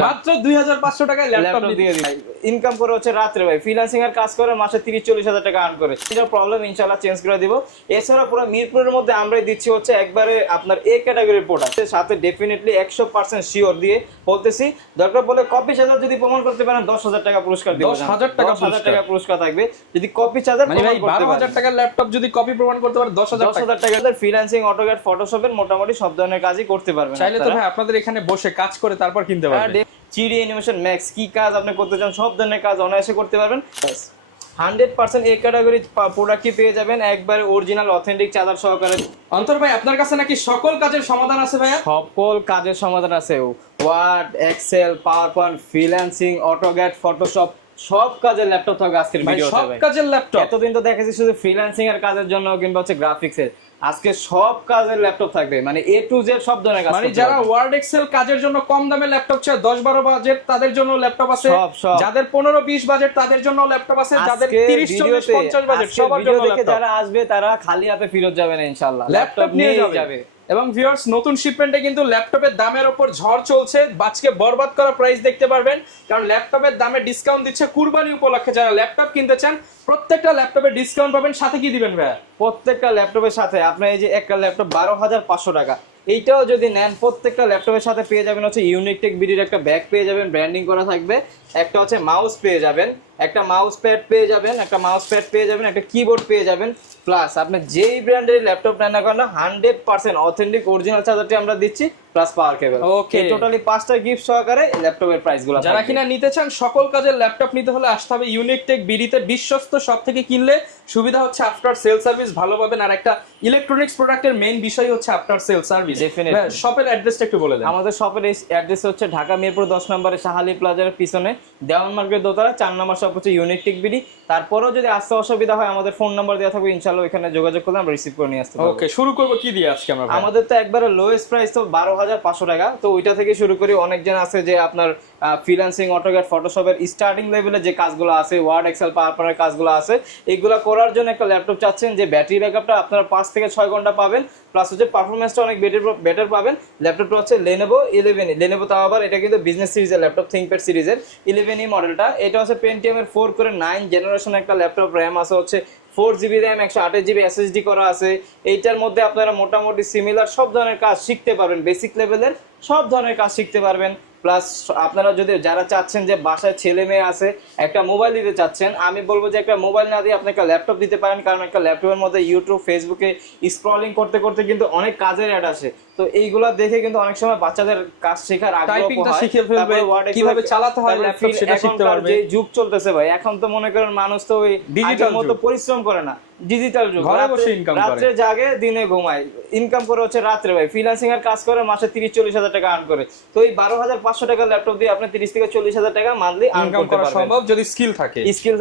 মাত্র 2500 টাকায় ল্যাপটপ দিয়ে দিই। ইনকাম করে হচ্ছে রাত্রে ভাই, ফ্রিল্যান্সিং এর কাজ করে মাসে 30-40 হাজার টাকা আর্ন করে। এটা প্রবলেম ইনশাআল্লাহ চেঞ্জ করে দিব। এছাড়া পুরো মিরপুরের মধ্যে আমরাই দিচ্ছি হচ্ছে একবারে আপনার এ ক্যাটাগরির প্রোডাক্ট, সাথে ডেফিনেটলি 100% শিওর দিয়ে বলতেছি। দরকার বলে কপি চার্জার যদি প্রমাণ করতে পারেন 10,000 টাকা পুরস্কার দিব। 10,000 টাকা পুরস্কার থাকবে যদি কপি চার্জার মানে ভাই 12,000 টাকার ল্যাপটপ যদি কপি প্রমাণ করতে পারে 10,000 টাকা। ফ্রিল্যান্সিং, অটোক্যাড, ফটোশপের মোটামুটি সব ধরনের কাজই করতে পারবেন। চাইলে তো ভাই আপনাদের এখানে বসে কাজ করে তারপর কিনতে পারবেন। 3D অ্যানিমেশন ম্যাক্স কি কাজ আপনি করতে চান সব ধরনের কাজ অনায়াসে করতে পারবেন। 100% এই ক্যাটাগরি প্রোডাক্টই পেয়ে যাবেন একবারে অরিজিনাল অথেন্টিক চার্জার সহকারে। অন্তর ভাই আপনার কাছে নাকি সকল কাজের সমাধান আছে ভাইয়া? সকল কাজের সমাধান আছে। Word, Excel, PowerPoint, freelancing, AutoCAD, Photoshop সব কাজের ল্যাপটপ থাকবে আজকের ভিডিওতে। সব কাজের ল্যাপটপ। এতদিন তো দেখেছি শুধু ফ্রিল্যান্সিং এর কাজের জন্য কিংবা হচ্ছে গ্রাফিক্সের, আজকে সব কাজের ল্যাপটপ থাকবে, মানে এ টু জেড সব ধরনের কাজ। মানে যারা ওয়ার্ড এক্সেল কাজের জন্য কম দামে ল্যাপটপ চায়, 10-12 বাজেট তাদের জন্য ল্যাপটপ আছে, যাদের 15-20 বাজেট তাদের জন্য ল্যাপটপ আছে, যাদের 30-40-50 বাজেট সবার জন্য ল্যাপটপ। যারা আসবে তারা খালি হাতে ফেরত যাবে না ইনশাআল্লাহ, ল্যাপটপ নিয়ে যাবে। এবং ভিউয়ার্স, নতুন শিপমেন্টে কিন্তু ল্যাপটপের দামের উপর ঝড় চলছে। আজকে বরবাদ করা প্রাইস দেখতে পারবেন, কারণ ল্যাপটপের দামে ডিসকাউন্ট দিচ্ছে কুরবানি উপলক্ষে। যারা ল্যাপটপ কিনতে চান প্রত্যেকটা ল্যাপটপে ডিসকাউন্ট পাবেন। সাথে কি দিবেন ভাইয়া? প্রত্যেকটা ল্যাপটপের সাথে আপনার এই যে একটা ল্যাপটপ 12,500 টাকা, এইটাও যদি নেন প্রত্যেকটা ল্যাপটপের সাথে পেয়ে যাবেন হচ্ছে ইউনিকটেক বিডির একটা ব্যাগ পেয়ে যাবেন, ব্র্যান্ডিং করা থাকবে, একটা হচ্ছে মাউস পেয়ে যাবেন, একটা মাউস প্যাড পেয়ে যাবেন, একটা কিবোর্ড পেয়ে যাবেন। প্লাস আপনি যেই ব্র্যান্ডের ল্যাপটপ নেন না কেন 100% অথেন্টিক অরিজিনাল চার্জারটি আমরা দিচ্ছি, প্লাস পাওয়ার কেবল। ওকে, টোটালি 5টা গিফট সহকারে ল্যাপটপের প্রাইসগুলো। যারা কিনা নিতে চান সকল কাজের ল্যাপটপ নিতে হলে আসতে হবে ইউনিকটেক বিডিতে। বিশ্বস্ত সব থেকে কিনলে সুবিধা হচ্ছে আফটার সেল সার্ভিস ভালো পাবেন। আর একটা ইলেকট্রনিক্স প্রোডাক্টের মেইন বিষয় হচ্ছে আফটার সেল সার্ভিস। ডেফিনেটলি। শপের অ্যাড্রেসটা একটু বলে দেন। আমাদের শপের অ্যাড্রেস হচ্ছে ঢাকা মিরপুর 10 নম্বরে শাহালি প্লাজার পিছনে দেওয়ান মার্কেট দোতলা 4 নম্বর শপ হচ্ছে ইউনিকটেক বিডি। তারপরেও যদি আসতে অসুবিধা হয় আমাদের ফোন নাম্বার দেওয়া থাকবে, ইনশাআল্লাহ এখানে যোগাযোগ করলে আমরা রিসিভ করে নিয়ে আসতে পারবো। ওকে, শুরু করব কি দিয়ে আজকে আমরা? আমাদের তো একবারে লোয়েস্ট প্রাইস তো 12,500 টাকা, তো ওইটা থেকে শুরু করি। অনেকজন আছে যে আপনার ফ্রিল্যান্সিং, অটোক্যাড, ফটোশপের স্টার্টিং লেভেলে যে কাজগুলো আছে, ওয়ার্ড, এক্সেল, পাওয়ারপয়েন্টের কাজগুলো আছে, এগুলো করার জন্য একটা ল্যাপটপ চাচ্ছেন যে ব্যাটারি ব্যাকআপটা আপনারা 5 থেকে 6 ঘন্টা পাবেন, প্লাস হচ্ছে পারফরমেন্সটা অনেক বেটার পাবেন। ল্যাপটপটা হচ্ছে Lenovo 11E, Lenovo তাও আবার এটা কিন্তু বিজনেস সিরিজের ল্যাপটপ, থিংকপ্যাড সিরিজের 11E মডেলটা। এটা হচ্ছে Pentium এর 4 করে 9 জেনারেশন একটা ল্যাপটপ, র্যাম আছে হচ্ছে 4GB র্যাম, 128GB SSD করা আছে। এইটার মধ্যে আপনারা মোটামুটি সিমিলার সব ধরনের কাজ শিখতে পারবেন, বেসিক লেভেলের সব ধরনের কাজ শিখতে পারবেন। প্লাস আপনারা যদি যারা চাচ্ছেন যে বাসায় ছেলে মেয়ে আছে একটা মোবাইল দিতে চাচ্ছেন, আমি বলবো যে একটা মোবাইল না দিয়ে আপনি একটা ল্যাপটপ দিতে পারেন, কারণ একটা ল্যাপটপের মধ্যে ইউটিউব, ফেসবুকে স্ক্রলিং করতে করতে কিন্তু অনেক কাজের অ্যাড আসে, তো এইগুলা দেখে কিন্তু অনেক সময় বাচ্চাদের কাজ শেখার আগ্রহ টাইপিংটা শিখে ফেলবে, কিভাবে চালাতে হয় ল্যাপটপ সেটা শিখতে পারবে। যে যুগ চলতেছে ভাই, এখন তো মনে করেন মানুষ তো ওই ডিজিটাল মতো পরিশ্রম করে না, ডিজিটাল যুগ, ঘরে বসে ইনকাম করে, রাতে জাগে দিনে ঘুমায়, ইনকাম করে হচ্ছে রাত্রে ভাই, ফ্রিল্যান্সিং এর কাজ করে মাসে 30-40 হাজার টাকা আর্ন করে। তো এই 12,500 টাকা ল্যাপটপ দিয়ে আপনি 30 থেকে 40 হাজার টাকা মান্থলি ইনকাম করা সম্ভব যদি স্কিল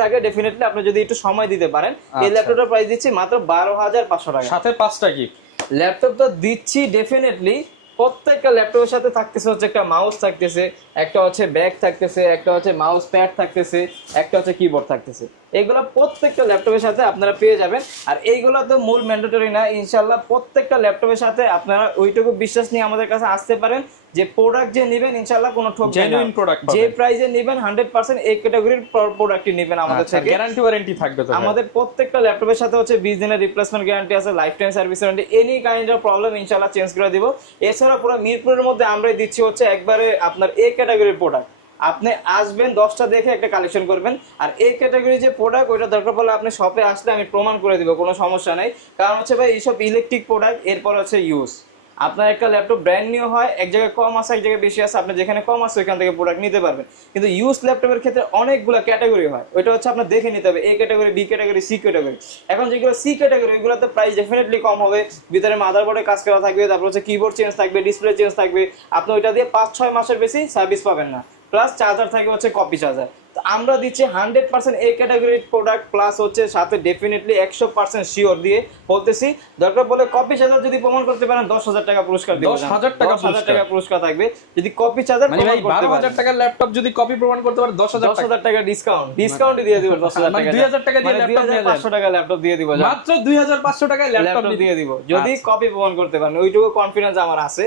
থাকে। ডেফিনেটলি আপনি যদি একটু সময় দিতে পারেন। এই ল্যাপটপটার প্রাইস দিচ্ছি মাত্র 12,500 টাকা, সাথে 5টা গিফট। ল্যাপটপটা দিচ্ছি ডেফিনেটলি। প্রত্যেকটা ল্যাপটপের সাথে থাকতেছে হচ্ছে একটা মাউস থাকতেছে, একটা হচ্ছে ব্যাগ থাকতেছে, একটা হচ্ছে মাউস প্যাড থাকতেছে, একটা হচ্ছে কিবোর্ড থাকতেছে। এগুলো প্রত্যেকটা ল্যাপটপের সাথে আপনারা পেয়ে যাবেন। আর এইগুলো তো মূল ম্যান্ডেটরি না, ইনশাআল্লাহ প্রত্যেকটা ল্যাপটপের সাথে আপনারা ওইটুকু বিশ্বাস নিয়ে আমাদের কাছে আসতে পারেন যে প্রোডাক্ট যে নেবেন ইনশাআল্লাহ কোনো ঠকবে না, জেনুইন প্রোডাক্ট যে প্রাইসে নেবেন 100% এই ক্যাটাগরির প্রোডাক্টই নেবেন আমাদের থেকে। গ্যারান্টি ওয়ারেন্টি থাকবে তো আমাদের প্রত্যেকটা ল্যাপটপের সাথে হচ্ছে 20 দিনের রিপ্লেসমেন্ট গ্যারান্টি আছে, life time service warranty, any kind of problem ইনশাআল্লাহ চেঞ্জ করে দিব। এছাড়া পুরো মিরপুরের মধ্যে আমরাই দিচ্ছি হচ্ছে একবারে আপনার এই ক্যাটাগরির প্রোডাক্ট, আপনি আসবেন 10টা দেখে একটা কালেকশন করবেন। আর এই ক্যাটাগরি যে প্রোডাক্ট ওইটা দরকার পড়লে আপনি শপে আসলে আমি প্রমাণ করে দিব, কোনো সমস্যা নেই। কারণ হচ্ছে ভাই এইসব ইলেকট্রিক প্রোডাক্ট, এরপর হচ্ছে ইউজ, আপনার একটা ল্যাপটপ ব্র্যান্ড নিউ হয়, এক জায়গায় কম আছে এক জায়গায় বেশি আছে, আপনি যেখানে কম আছে ওইখান থেকে প্রোডাক্ট নিতে পারবেন। কিন্তু ইউজ ল্যাপটপের ক্ষেত্রে অনেকগুলো ক্যাটাগরি হয়, ওইটা হচ্ছে আপনার দেখে নিতে হবে A category, B category, C category. এখন যেগুলো সি ক্যাটাগরি ওইগুলোতে প্রাইস ডেফিনেটলি কম হবে, ভিতরে মাদারবোর্ডে কাজ করা থাকবে, তারপর হচ্ছে কিবোর্ড চেঞ্জ থাকবে, ডিসপ্লে চেঞ্জ থাকবে, আপনি ওইটা দিয়ে 5-6 মাসের বেশি সার্ভিস পাবেন না, প্লাস চার্জার থাকে হচ্ছে কপি চার্জার। আমরা দিচ্ছি 100% এই ক্যাটাগরির প্রোডাক্ট প্লাস হচ্ছে সাথে ডেফিনেটলি 100% শিওর দিয়ে বলতেছি, দরকার বলে কপি চার্জার যদি প্রমাণ করতে পারেন 10,000 টাকা পুরস্কার দিব। 10,000 টাকা 10,000 টাকা পুরস্কার থাকবে যদি কপি চার্জার মানে ভাই 12,000 টাকার ল্যাপটপ যদি কপি প্রমাণ করতে পারে 10,000 টাকা ডিসকাউন্ট দিয়ে দিব। 10,000 মানে টাকা 2,000 টাকা দিয়ে ল্যাপটপ নিয়ে যান, 500 টাকা ল্যাপটপ দিয়ে দিব, মাত্র 2,500 টাকায় ল্যাপটপ দিয়ে দিব যদি কপি প্রমাণ করতে পারেন, ওইটুকু কনফিডেন্স আমার আছে।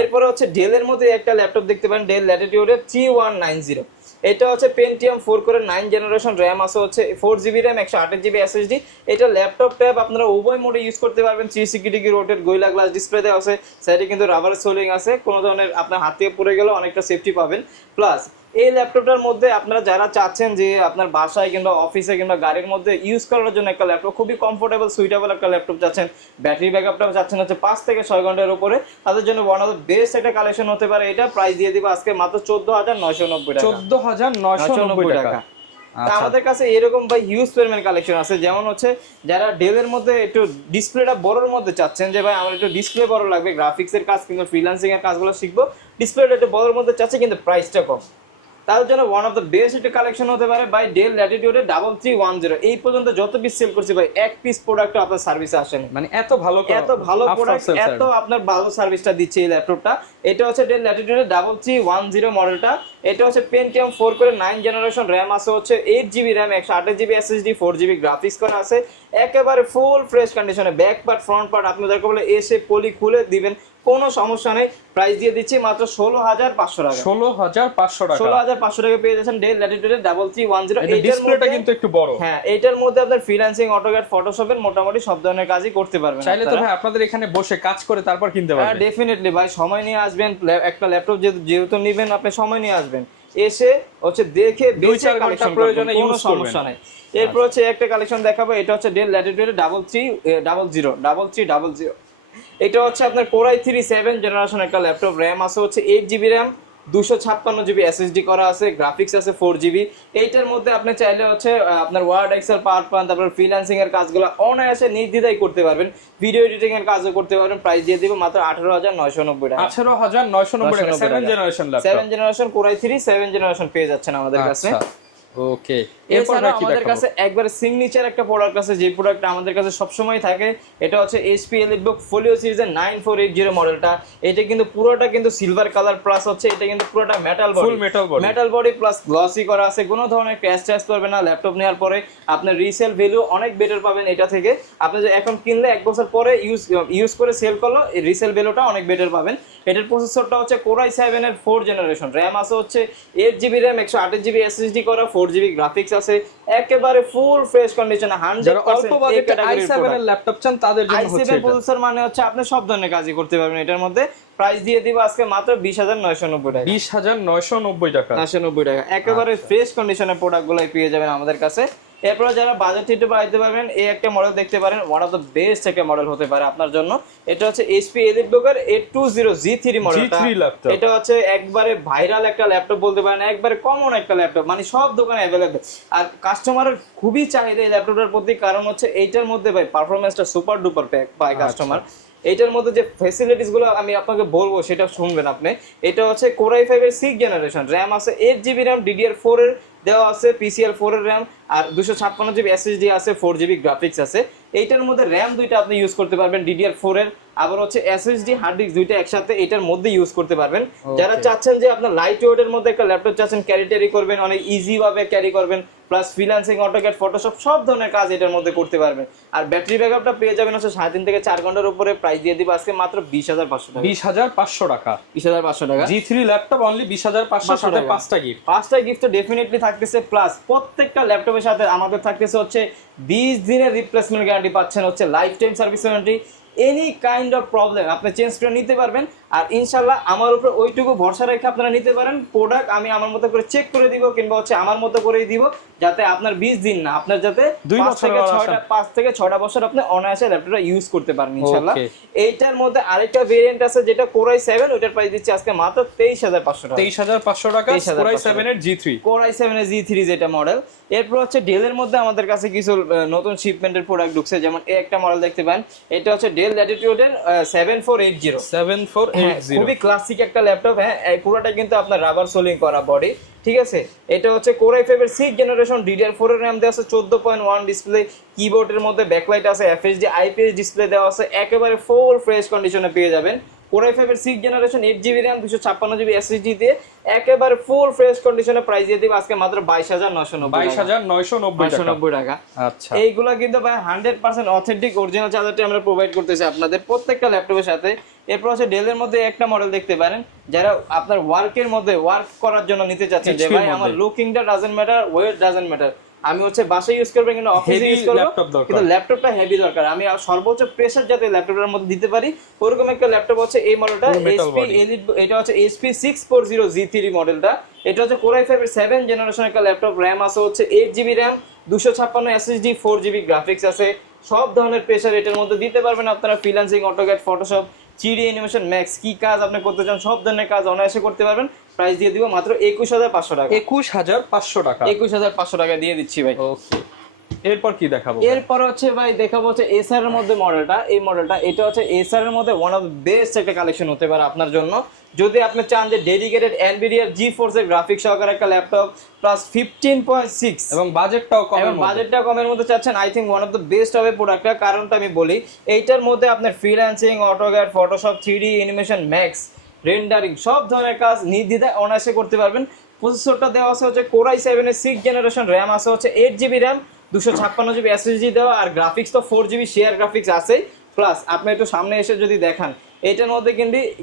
এরপরে হচ্ছে ডেলের মধ্যে একটা ল্যাপটপ দেখতে পারেন, ডেল ল্যাটিটিউডের 3190। এটা হচ্ছে পেন্টিয়াম 4 কোরের 9 জেনারেশন, র্যাম আছে হচ্ছে 4GB র্যাম, 128GB SSD। এটা ল্যাপটপ ট্যাব আপনারা উভয় মোডে ইউজ করতে পারবেন। 360 degree rotate gorilla glass display দেওয়া আছে, সাইডে কিন্তু রাবার সোলিং আছে, কোনো ধরনের আপনার হাত থেকে পড়ে গেলে অনেকটা সেফটি পাবেন। প্লাস এই ল্যাপটপটার মধ্যে আপনারা যারা চাচ্ছেন যে আপনার বাসায় কিংবা অফিসে কিংবা গাড়ির মধ্যে ইউজ করার জন্য একটা ল্যাপটপ খুবই কমফোর্টেবল সুইটেবল একটা ল্যাপটপ চাচ্ছেন, ব্যাটারি ব্যাকআপটাও চাচ্ছেন হচ্ছে 5 থেকে 6 ঘন্টার উপরে, তাদের জন্য ওয়ান অফ দ্য বেস্ট একটা কালেকশন হতে পারে। এটা প্রাইস দিয়ে দিব আজকে মাত্র 14,990 টাকা। 14,990 টাকা। তা আমাদের কাছে এরকম ভাই হিউজ পরিমাণ কালেকশন আছে, যেমন হচ্ছে যারা ডেলের মধ্যে একটু ডিসপ্লেটা বড়র মধ্যে চাচ্ছেন যে ভাই আমার একটু ডিসপ্লে বড় লাগবে, গ্রাফিক্সের কাজ কিংবা ফ্রিল্যান্সিং এর কাজগুলো শিখবো, ডিসপ্লেটা একটু বড়র মধ্যে চাচ্ছে কিন্তু প্রাইসটা কম, তাদের জন্য ওয়ান অফ দ্য বেস্ট একটা কালেকশন হতে পারে বাই ডেল ল্যাটিটিউডে 3310। এই পর্যন্ত যত পিস সেল করছি ভাই এক পিস প্রোডাক্ট আপনার সার্ভিসে আসেন, মানে এত ভালো প্রোডাক্ট, এত আপনার ভালো সার্ভিসটা দিচ্ছে এই ল্যাপটপটা। এটা হচ্ছে ডেল ল্যাটিটিউডে 3310 মডেলটা। এটা হচ্ছে পেন্টিয়াম 4 করে 9 জেনারেশন, র্যাম আছে হচ্ছে 8GB RAM, 128GB SSD, 4GB graphics করা আছে, একেবারে ফুল ফ্রেশ কন্ডিশনে। ব্যাক পার্ট ফ্রন্ট পার্ট আপনি দরকার বলে এসে পলি খুলে দিবেন, কোনো সমস্যা নেই। প্রাইস দিয়ে দিচ্ছি মাত্র 16,500 টাকা। 16,500 টাকা। 16,500 টাকা পেয়ে যাচ্ছেন ডেল ল্যাটিটিউডে 3310। এই ডিসপ্লেটা কিন্তু একটু বড়। হ্যাঁ, এটার মধ্যে আপনার ফ্রিল্যান্সিং, অটোক্যাড, ফটোশপের মোটামুটি সব ধরনের কাজই করতে পারবেন। চাইলে তো ভাই আপনাদের এখানে বসে কাজ করে তারপর কিনতে পারবেন। হ্যাঁ ডেফিনেটলি ভাই, সময় নিয়ে আসবেন, একটা ল্যাপটপ যেহেতু নেবেন আপনি সময় নিয়ে আসবেন, এসে হচ্ছে দেখে বেচে কালেকশন প্রয়োজনে ইউজ সমস্যা নাই। এরপর হচ্ছে একটা কালেকশন দেখাবো, এটা হচ্ছে ডেল ল্যাটিটিউডে 3300। এটা হচ্ছে আপনার Core i3 7 জেনারেশন একটা ল্যাপটপ, র্যাম আছে হচ্ছে 8GB র্যাম, 256GB SSD করা আছে, গ্রাফিক্স আছে 4GB। এইটার মধ্যে আপনি চাইলে হচ্ছে আপনার ওয়ার্ড, এক্সেল, পাওয়ার পয়েন্ট, তারপর ফ্রিল্যান্সিং এর কাজগুলো অনায়াসে নির্দ্বিধায় করতে পারবেন, ভিডিও এডিটিং এর কাজও করতে পারবেন। প্রাইস দিয়ে দিব মাত্র 18,990 টাকা। 18,990 টাকা। 7 generation laptop, 7 generation Core i3 7 generation পেয়ে যাচ্ছেন আমাদের কাছে। ওকে, এরপর আমাদের কাছে একবারে সিগনেচার একটা প্রোডাক্ট আছে, যে প্রোডাক্টটা আমাদের কাছে সবসময় থাকে। এটা হচ্ছে HP EliteBook Folio সিরিজের 9480 মডেলটা। এটা কিন্তু পুরোটা কিন্তু সিলভার কালার, প্লাস হচ্ছে এটা কিন্তু পুরোটা মেটাল বডি, ফুল মেটাল বডি প্লাস গ্লসি করা আছে। কোনো ধরনের ক্র্যাশ ট্যাশ করবে না। ল্যাপটপ নেওয়ার পরে আপনার রিসেল ভ্যালু অনেক বেটার পাবেন এটা থেকে। আপনি যে এখন কিনলে 1 বছর পরে ইউজ করে সেল করলো, রিসেল ভ্যালুটা অনেক বেটার পাবেন। এটার প্রসেসরটা হচ্ছে Core i7 এর 4 জেনারেশন, র্যাম আছে হচ্ছে 8GB র্যাম, 128GB SSD করা, 4GB গ্রাফিক্স আছে, একেবারে ফুল ফ্রেশ কন্ডিশনে 100% অল্প বাজেটে i7 এর ল্যাপটপ চান তাদের জন্য হচ্ছে i7 প্রসেসর, মানে হচ্ছে আপনি সব ধরনের কাজই করতে পারবেন এটার মধ্যে। প্রাইস দিয়ে দিব আজকে মাত্র 20,990 টাকা। 20,990 টাকা। 990 টাকা। একেবারে ফ্রেশ কন্ডিশনের প্রোডাক্টগুলোই পেয়ে যাবেন আমাদের কাছে। এরপর যারা বাজেট একটু বাড়াইতে পারবেন, এই একটা মডেল দেখতে পারেন, ওয়ান অফ দ্য বেস্ট একটা মডেল হতে পারে আপনার জন্য। এটা হচ্ছে HP EliteBook এর 820 G3 মডেলটা। এটা হচ্ছে একবারে ভাইরাল একটা ল্যাপটপ বলতে পারেন, একবারে কমন একটা ল্যাপটপ, মানে সব দোকানে অ্যাভেলেবেল। আর কাস্টমারের খুবই চাহিদা এই ল্যাপটপটার প্রতি, কারণ হচ্ছে এইটার মধ্যে ভাই পারফরম্যান্সটা সুপার ডুপার পায় কাস্টমার। এইটার মধ্যে যে ফ্যাসিলিটিস গুলো আমি আপনাকে বলবো সেটা শুনবেন আপনি। এটা হচ্ছে Core i5 এর 6 জেনারেশন, র্যাম আছে 8GB র্যাম, DDR4 এর দেওয়া আছে, PCL4 এর র্যাম, আর 256GB SSD আছে, 4GB গ্রাফিক্স আছে। এইটার মধ্যে র্যাম দুইটা আপনি ইউজ করতে পারবেন DDR4 এর, আবার হচ্ছে SSD হার্ড ডিস্ক দুইটা একসাথে এটার মধ্যে ইউজ করতে পারবেন। যারা চাচ্ছেন যে আপনার লাইট ওয়েটের মধ্যে একটা ল্যাপটপ চাচ্ছেন, ক্যারি করবেন, অনেক ইজি ভাবে ক্যারি করবেন, প্লাস ফ্রিল্যান্সিং, অটোক্যাড, ফটোশপ সব ধরনের কাজ এটার মধ্যে করতে পারবেন। আর ব্যাটারি ব্যাকআপটা পেয়ে যাবেন হচ্ছে 3.5 থেকে 4 ঘন্টার উপরে। প্রাইস দিয়ে দিব আজকে মাত্র 20,500 টাকা। 20,500 টাকা। 20,500 টাকা। G3 ল্যাপটপ অনলি 20,500 সাথে 5টা গিফট। 5টা গিফট তো ডেফিনেটলি থাকতেছে, প্লাস প্রত্যেকটা ল্যাপটপের সাথে আমাদের থাকতেছে হচ্ছে 20 দিনের রিপ্লেসমেন্ট গ্যারান্টি পাচ্ছেন, হচ্ছে life time service warranty. Any kind of problem আপনি চেঞ্জ করে নিতে পারবেন। আর ইনশাল্লাহ আমার উপর ওইটুকু ভরসা রেখে আপনারা নিতে পারেন। প্রোডাক্ট আমি আমার মতো করে চেক করে দিব, কিংবা হচ্ছে আমার মতো করেই দিব, যাতে আপনার 20 দিন না, আপনার যাতে 5 থেকে 6টা বছর আপনি অনায়াসে ল্যাপটপটা ইউজ করতে পারেন ইনশাল্লাহ। এইটার মধ্যে আরেকটা ভেরিয়েন্ট আছে যেটা Core i7, ওটার প্রাইস দিচ্ছি আজকে মাত্র 23,500 টাকা। 23,500 টাকা। Core i7 এর G3, Core i7 এর G3 যেটা মডেল। এরপর হচ্ছে ডেলের মধ্যে আমাদের কাছে কিছু নতুন শিপমেন্টের প্রোডাক্ট ঢুকছে, যেমন এই একটা মডেল দেখতে পান। এটা হচ্ছে ডেল ল্যাটিটিউড এর 7480। 80 খুবই ক্লাসিক একটা ল্যাপটপ। হ্যাঁ, এই পুরোটা কিন্তু আপনার রাবার সোলিং করা বডি, ঠিক আছে। এটা হচ্ছে Core i5 এর 6th জেনারেশন, DDR4 এর RAM দেওয়া আছে, 14.1 ডিসপ্লে, কিবোর্ডের মধ্যে ব্যাকলাইট আছে, FHD IPS ডিসপ্লে দেওয়া আছে, একেবারে ফুল ফ্রেশ কন্ডিশনে পেয়ে যাবেন। Core i5 এর 6th generation, 8GB RAM, 256GB SSD দিয়ে একেবারে ফুল ফ্রেশ কন্ডিশনে প্রাইস দিয়ে দিব আজকে মাত্র 22,990 টাকা। আচ্ছা, এইগুলা কিন্তু ভাই 100% অথেন্টিক অরিজিনাল চার্জারটি আমরা প্রোভাইড করতেছি আপনাদের প্রত্যেকটা ল্যাপটপের সাথে। এরপর হচ্ছে ডেলের মধ্যে একটা মডেল দেখতে পারেন, যারা আপনার ওয়ার্কের মধ্যে ওয়ার্ক করার জন্য নিতে চাচ্ছেন যে ভাই আমার লুকিংটা doesn't matter, weight doesn't matter, আমি হচ্ছে বাসায় ইউজ করব কিন্তু অফিসে ইউজ করব, কিন্তু ল্যাপটপটা হেভি দরকার, আমি সর্বোচ্চ প্রেসার যাতে ল্যাপটপের মধ্যে দিতে পারি ওরকম একটা ল্যাপটপ হচ্ছে এই মডেলটা HP Elite। এটা হচ্ছে HP 640Z3 মডেলটা। এটা হচ্ছে Core i5 এর 7th জেনারেশন একটা ল্যাপটপ, RAM আছে হচ্ছে 8GB RAM, 256 SSD, 4GB graphics আছে। সব ধরনের প্রেসার এটার মধ্যে দিতে পারবেন আপনারা। Freelancing, AutoCAD, Photoshop, 3D animation, max, কি কাজ আপনি করতে চান সব ধরনের কাজ অনায়াসে করতে পারবেন। প্রাইস দিয়ে দিব মাত্র 21,500 টাকা। 21,500 টাকা। 21,500 টাকা দিয়ে দিচ্ছি ভাই। ওকে, এরপর কি দেখাবো? এরপর হচ্ছে ভাই দেখাবো হচ্ছে এসআর এর মধ্যে মডেলটা। এই মডেলটা এটা হচ্ছে এসআর এর মধ্যে ওয়ান অফ দ্য বেস্ট একটা কালেকশন হতে পারে আপনার জন্য, যদি আপনি চান যে ডেডিকেটেড NVIDIA GeForce এর গ্রাফিক্স সহকারে একটা ল্যাপটপ প্লাস 15.6 এবং বাজেটটাও কম, এবং বাজেটটা কমের মধ্যে চাচ্ছেন, I think one of the best হবে প্রোডাক্টটা। কারণটা আমি বলি, এইটার মধ্যে আপনার freelancing, AutoCAD, Photoshop, 3D animation, max, rendering সব ধরনের কাজ নির্দ্বিধায় অনায়াসে করতে পারবেন। প্রসেসরটা দেওয়া আছে হচ্ছে Core i7 এর 6th জেনারেশন, RAM আছে হচ্ছে 8GB RAM, 256GB SSD দেওয়া, আর গ্রাফিক্স তো 4GB শেয়ার গ্রাফিক্স আছে। প্লাস আপনি একটু সামনে এসে যদি দেখান, এটার মধ্যে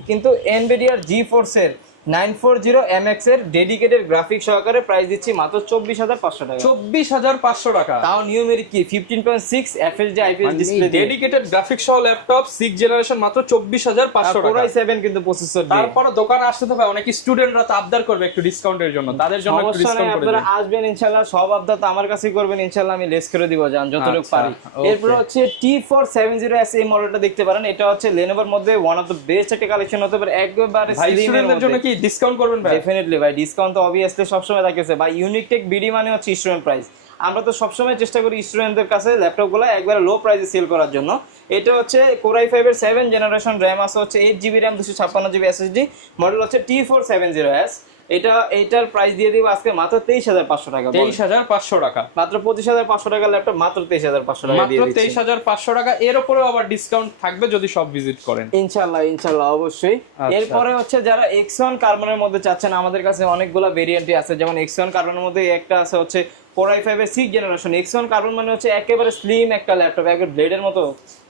কিন্তু NVIDIA GeForce এর 940 MX এর ডেডিকেটেড গ্রাফিক্স সহকারে প্রাইস দিচ্ছি মাত্র 24,500 টাকা। 24,500 টাকা, তাও নিউমেরিক কি 15.6 FHD IPS display, dedicated graphics সহ ল্যাপটপ 6th জেনারেশন মাত্র 24,500 টাকা। Core i7 কিন্তু প্রসেসর দিয়ে। তারপর দোকানে আসতে তো ভাই অনেক স্টুডেন্টরা তো আবদার করবে একটু ডিসকাউন্টের জন্য, তাদের জন্য একটু ডিসকাউন্ট করে আপনারা দিন। আসবেন ইনশাআল্লাহ, সব আবদার তো আমার কাছেই করবেন ইনশাআল্লাহ, আমি লেস করে দিব জান যতটুকু পারি। এরপর হচ্ছে T470S এই মডেলটা দেখতে পারেন। এটা হচ্ছে Lenovoর মধ্যে ওয়ান অফ দ্য বেস্ট একটা কালেকশন হতে পারে, একবারে স্লিম এর জন্য কি ডিসকাউন্ট করবেন ভাই? ডেফিনেটলি ভাই, ডিসকাউন্ট তো অবভিয়াসলি সবসময় থাকতেছে ভাই। ইউনিকটেক বিডি মানে হচ্ছে স্টুডেন্ট প্রাইস, আমরা তো সবসময় চেষ্টা করি স্টুডেন্টদের কাছে ল্যাপটপগুলো একবারে লো প্রাইসে সেল করার জন্য। এটা হচ্ছে Core i5 এর 7th জেনারেশন, RAM আছে হচ্ছে 8GB RAM, 256GB SSD, model হচ্ছে T470S। এটার প্রাইস দিয়ে দিব আজকে মাত্র 23,500 টাকা। 23,500 টাকা, মাত্র 25,500 টাকা ল্যাপটপ, মাত্র 23,500 টাকা দিয়ে মাত্র 23,500 টাকা। এর উপরেও আবার ডিসকাউন্ট থাকবে যদি সব ভিজিট করেন ইনশাআল্লাহ অবশ্যই। এরপরে হচ্ছে যারা X1 কার্বনের মধ্যে চাচ্ছেন, আমাদের কাছে অনেকগুলো ভেরিয়েন্টই আছে, যেমন X1 কার্বনের মধ্যে একটা আছে হচ্ছে Core i5 এর 6th জেনারেশন। X1 কার্বন মানে হচ্ছে একেবারে স্লিম একটা ল্যাপটপ, একবার ব্লেডের মতো,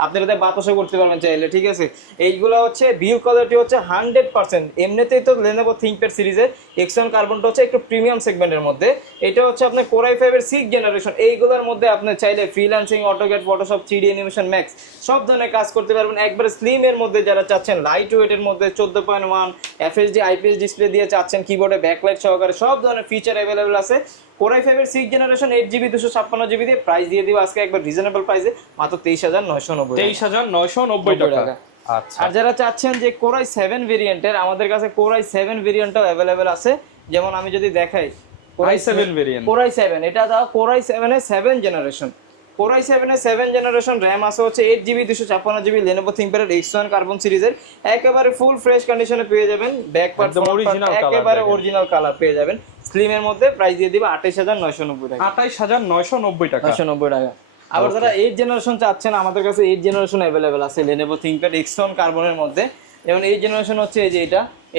আপনি এটাতে বাতাসও করতে পারবেন চাইলে, ঠিক আছে। এইগুলো হচ্ছে বিল্ড কোয়ালিটি হচ্ছে 100%। এমনিতেই তো Lenovo ThinkPad সিরিজের X1 কার্বনটা হচ্ছে একটু প্রিমিয়াম সেগমেন্টের মধ্যে। এটা হচ্ছে আপনার Core i5 এর 6th জেনারেশন। এইগুলোর মধ্যে আপনি চাইলে freelancing, AutoCAD, Photoshop, 3D animation, max সব ধরনের কাজ করতে পারবেন একবারে স্লিম এর মধ্যে। যারা চাচ্ছেন লাইট ওয়েটের মধ্যে 14.1 FHD IPS ডিসপ্লে দিয়ে চাচ্ছেন, কিবোর্ডে ব্যাকলাইট সহকারে সব ধরনের ফিচার অ্যাভেলেবল আছে। Core i5 এর 6th জেনারেশন, 8GB, 256GB দিয়ে প্রাইস দিয়ে দিব আজকে একবার রিজনেবল প্রাইসে মাত্র 23,990 টাকা। আচ্ছা, আর যারা চাচ্ছেন যে Core i7 ভেরিয়েন্টের, আমাদের কাছে Core i7 ভেরিয়েন্টটাও অ্যাভেলেবেল আছে। যেমন আমি যদি দেখাই Core i7 variant, Core i7 এটা দাও Core i7 এর 7th জেনারেশন। Core i7 এর 7th জেনারেশন, RAM আছে হচ্ছে 8GB, 256GB, Lenovo ThinkPad X1 carbon সিরিজের একেবারে ফুল ফ্রেশ কন্ডিশনে পেয়ে যাবেন। ব্যাক পার্ট একেবারে অরিজিনাল কালার পেয়ে যাবেন স্লিম এর মধ্যে। প্রাইস দিয়ে দিব 28,990 টাকা। 28,990 টাকা। 990 টাকা। আবার যারা 8th জেনারেশন চাচ্ছেন, আমাদের কাছে 8th জেনারেশন অ্যাভেলেবেল আছে Lenovo ThinkPad X1 কার্বনের মধ্যে। যেমন 8th জেনারেশন হচ্ছে এই যে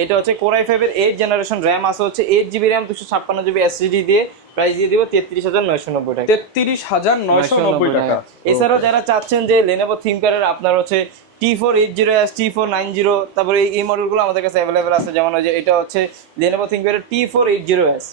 এটা হচ্ছে Core i5 এর 8th জেনারেশন, RAM আছে হচ্ছে 8GB RAM, 256GB SSD দিয়ে প্রাইস দিয়ে দিব 33,990 টাকা। 33,990 টাকা। এছাড়াও যারা চাচ্ছেন যে Lenovo ThinkPad এর আপনার হচ্ছে T480S, T490, তারপরে এই মডেলগুলো আমাদের কাছে অ্যাভেলেবেল আছে। যেমন ওই যে এটা হচ্ছে Lenovo ThinkPad এর T480S,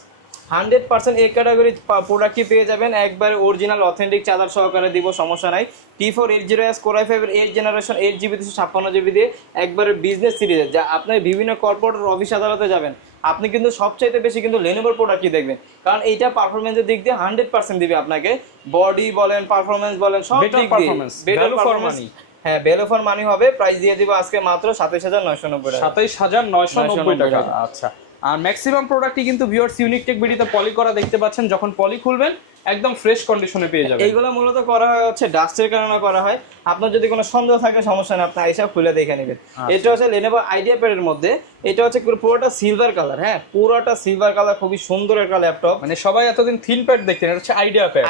100% এই ক্যাটাগরি প্রোডাক্টই পেয়ে যাবেন একবার অরিজিনাল অথেন্টিক চার্জার সহকারে দিব, সমস্যা নাই। T480S Core i5 এর 8th জেনারেশন, 8GB, 256GB দিয়ে একবারে বিজনেস সিরিজের, যা আপনি বিভিন্ন কর্পোরেট অফিস আদালতে যাবেন, আপনি কিন্তু সবচাইতে বেশি কিন্তু Lenovoর প্রোডাক্টই দেখবেন, কারণ এইটা পারফরম্যান্সের দিক দিয়ে 100% দিবে আপনাকে। বডি বলেন, পারফরম্যান্স বলেন, সব দিক দিয়ে বেটার পারফরম্যান্স। হ্যাঁ, ভ্যালু ফর মানি হবে। প্রাইস দিয়ে দিব আজকে মাত্র 27,990 টাকা। 27,990 টাকা। আচ্ছা, আর ম্যাক্সিমাম প্রোডাক্টই কিন্তু ভিউয়ার্স ইউনিক টেক বিডিতে পলি করা দেখতে পাচ্ছেন, যখন পলি খুলবেন একদম ফ্রেশ কন্ডিশনে পেয়ে যাবেন। এইগুলো মূলত করা হয় হচ্ছে ডাস্টের কারণে করা হয়। আপনার যদি কোনো সন্দেহ থাকে সমস্যা নেই, আপনি আইসা খুলে দেখে নেবেন। এটা হচ্ছে Lenovo IdeaPad এর মধ্যে, এটা হচ্ছে পুরোটা সিলভার কালার, হ্যাঁ পুরোটা সিলভার কালার, খুবই সুন্দর একটা ল্যাপটপ। মানে সবাই এতদিন থিন প্যাড দেখতেন, এটা হচ্ছে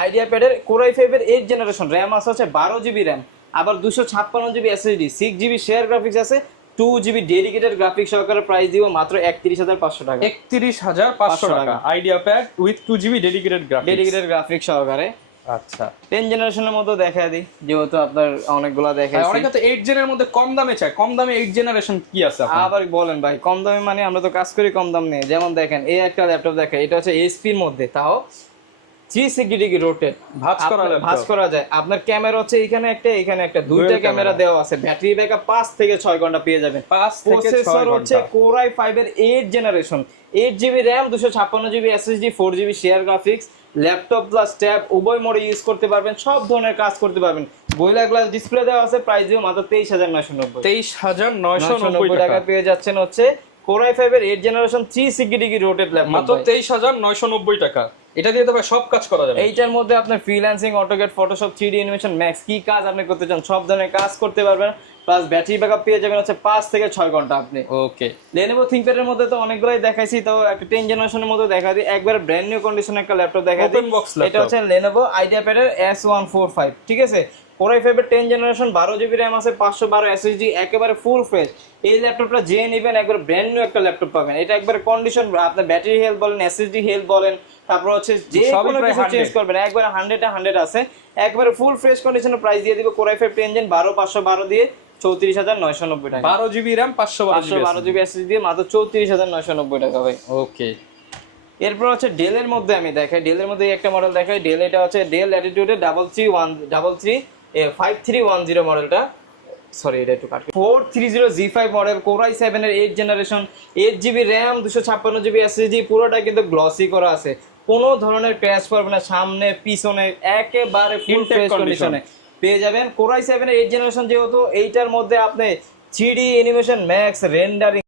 IdeaPad এর Core i5 এর 8 জেনারেশন, র্যাম আছে হচ্ছে 12GB র্যাম, আবার 256GB SSD, 6GB share graphics আছে, 2GB ডেডিকেটেড গ্রাফিক্স সহকারে প্রাইস দিব মাত্র 31,500 টাকা। 31,500 টাকা IdeaPad with 2GB dedicated graphics সহকারে। আচ্ছা 10 জেনারেশনের মধ্যে দেখা দিই, যেহেতু আপনার অনেকগুলো দেখাইছি। অনেকে তো 8 জেনের মধ্যে কম দামে চায়, কম দামে 8 জেনারেশন কি আছে আপনার? আবার বলেন ভাই কম দামে, মানে আমরা তো কাজ করি কম দাম নিয়ে। যেমন দেখেন এই একটা ল্যাপটপ দেখেন, এটা হচ্ছে HP এর মধ্যে, তাও 360 ডিগ্রি রোটেট ভাঁজ করা যায়। আপনার ক্যামেরা হচ্ছে এখানে একটা, এখানে একটা, দুইটা ক্যামেরা দেওয়া আছে। ব্যাটারি ব্যাকআপ 5 থেকে 6 ঘন্টা পেয়ে যাবেন। প্রসেসর হচ্ছে Core i5 এর 8 generation, 8GB RAM, 256GB SSD, 4GB share graphics, laptop plus tab উভয় মোডে ইউজ করতে পারবেন, সব ধরনের কাজ করতে পারবেন। বইলা গ্লাস ডিসপ্লে দেওয়া আছে, প্রাইস দিও মাত্র 23,990 টাকা পেয়ে যাচ্ছেন হচ্ছে Core i5 এর 8 জেনারেশন 360 ডিগ্রি রোটেট ল্যাপটপ মাত্র 23,990 টাকা। এটা দিয়ে তবে সব কাজ করা যাবে। এইটার মধ্যে আপনার freelancing, AutoCAD, Photoshop, 3D animation, max কি কাজ আপনি করতে চান সব ধরনের কাজ করতে পারবেন। প্লাস ব্যাটারি ব্যাকআপ পেয়ে যাবেন হচ্ছে 5 থেকে 6 ঘন্টা আপনি। ওকে Lenovo ThinkPad এর মধ্যে তো অনেকগুলাই দেখাইছি, তো একটা 10 জেনারেশনের মধ্যে দেখা দিই, একবার ব্র্যান্ড নিউ কন্ডিশনে একটা ল্যাপটপ দেখা দিই। এটা হচ্ছে Lenovo IdeaPad এর S145, ঠিক আছে। Core i5 এর 10 জেনারেশন, 12GB RAM আছে, 512 SSD, একেবারে ফুল ফ্রেশ। এই ল্যাপটপটা যে নেবেন একবার ব্র্যান্ড নিউ একটা ল্যাপটপ পাবেন। এটা একবার কন্ডিশন, আপনার ব্যাটারি হেলথ বলেন, SSD হেলথ বলেন, তারপর হচ্ছে যে কোনো কিছু চেঞ্জ করবেন একবার 100 আছে, একবারে ফুল ফ্রেশ কন্ডিশনে প্রাইস দিয়ে দিব Core i5 10 জেন 12512 দিয়ে 34,990 টাকা। 12GB RAM 512GB SSD দিয়ে মাত্র 34,990 টাকা ভাই। ওকে এরপর হচ্ছে ডেল এর মধ্যে আমি দেখাই, ডেলের মধ্যে একটা মডেল দেখাই। ডেল, এটা হচ্ছে ডেল ল্যাটিটিউড 5310 মডেলটা, সরি এটা একটু কাট, 430 G5 মডেল, Core i7 এর 8 generation, 8GB RAM, 256GB SSD, পুরোটা কিন্তু গ্লসি করা আছে, কোনো ধরনের ক্র্যাশ করবে না, সামনে পিছনে একেবারে ফুল ফ্রেশ কন্ডিশনে পেয়ে যাবেন। Core i7 এর 8 জেনারেশন, যেহেতু এইটার মধ্যে আপনি 3D অ্যানিমেশন, ম্যাক্স রেন্ডারিং